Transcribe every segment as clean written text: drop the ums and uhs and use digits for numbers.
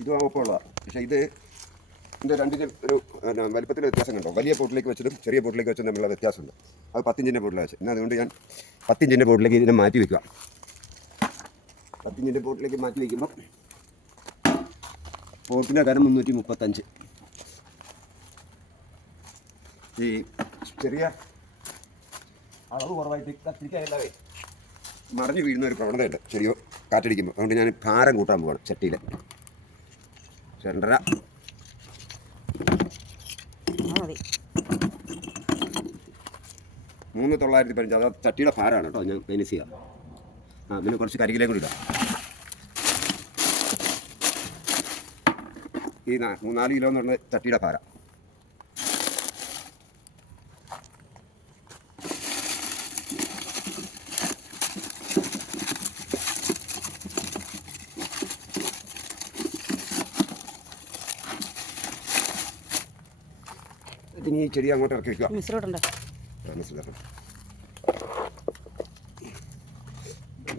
ഇതും ഒപ്പമുള്ളതാണ്. പക്ഷേ ഇതിൻ്റെ രണ്ടിന് ഒരു വലിപ്പത്തിൽ വ്യത്യാസം കണ്ടോ. വലിയ പോട്ടിലേക്ക് വെച്ചതും ചെറിയ പോട്ടിലേക്ക് വെച്ചതും തമ്മിലുള്ള വ്യത്യാസമുണ്ട്. അത് 10 ഇഞ്ചിൻ്റെ പോട്ടിലാണ് വെച്ചത്. എന്നാൽ അതുകൊണ്ട് ഞാൻ 10 ഇഞ്ചിൻ്റെ പോട്ടിലേക്ക് ഇതിനെ മാറ്റി വയ്ക്കുക. 10 ഇഞ്ചിൻ്റെ പോട്ടിലേക്ക് മാറ്റി വയ്ക്കുമ്പോൾ പോട്ടിൻ്റെ കനം 335. ഈ ചെറിയ അളവ് കുറവായിട്ട് കത്തിരിക്കായല്ലാതെ മറിഞ്ഞു വീഴുന്ന ഒരു പ്രവണതയുണ്ട് ചെറിയ കാറ്റടിക്കുമ്പോൾ. അതുകൊണ്ട് ഞാൻ ഭാരം കൂട്ടാൻ പോവാണ് ചട്ടിയിൽ. 2.5 3,915. അത് ചട്ടിയുടെ ഭാരമാണ് കേട്ടോ. ഞാൻ മൈനസ് ചെയ്യാം. പിന്നെ കുറച്ച് കരികിലേയും കൂടി ഇടാം. ഈ 4 കിലോ എന്ന് പറഞ്ഞ ചട്ടിയുടെ ഭാരം. ഇനി ഈ ചെടി അങ്ങോട്ട് ഇറക്കി വയ്ക്കുക. മിശ്രിട്ടുണ്ട്.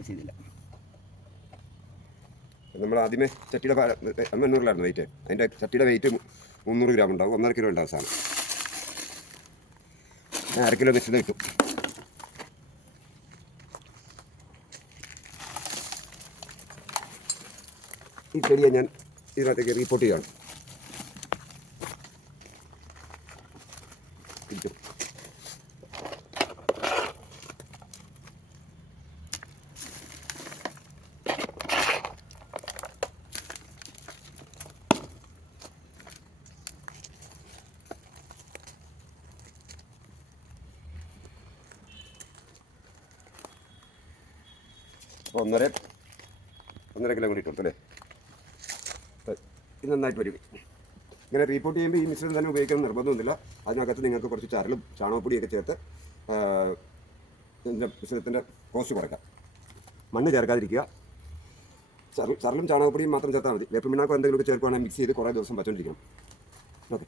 ചെയ്തില്ല. നമ്മൾ ആദ്യമേ ചട്ടിയുടെ 500 വെയിറ്റ്. അതിൻ്റെ ചട്ടിയുടെ വെയിറ്റ് 300 ഗ്രാം ഉണ്ടാവും. 1.5 കിലോ ഉണ്ടാവും സാധനം. 1/2 കിലോ മിശ്രിതം കിട്ടും. ഈ ചെടിയെ ഞാൻ ഇതിനകത്തേക്ക് റീപ്പോർട്ട് ചെയ്യാണ്. അപ്പോൾ 1.5 കിലോ കൂടി ഇട്ടു അല്ലേ. ഇത് നന്നായിട്ട് വരും. ഇങ്ങനെ റീപ്പോർട്ട് ചെയ്യുമ്പോൾ ഈ മിശ്രിതം തന്നെ ഉപയോഗിക്കണം നിർബന്ധമൊന്നുമില്ല. അതിനകത്ത് നിങ്ങൾക്ക് കുറച്ച് ചരലും ചാണകപ്പൊടിയൊക്കെ ചേർത്ത് ഇതിൻ്റെ മിശ്രിതത്തിൻ്റെ കോസ്റ്റ് കുറയ്ക്കാം. മണ്ണ് ചേർക്കാതിരിക്കുക. ചരലും ചാണകപ്പൊടിയും മാത്രം ചേർത്താൽ മതി. വേപ്പിൻ പിണ്ണാക്കോ എന്തെങ്കിലുമൊക്കെ ചേർക്കുകയാണെങ്കിൽ മിക്സ് ചെയ്ത് കുറേ ദിവസം വച്ചുകൊണ്ടിരിക്കണം. ഓക്കെ.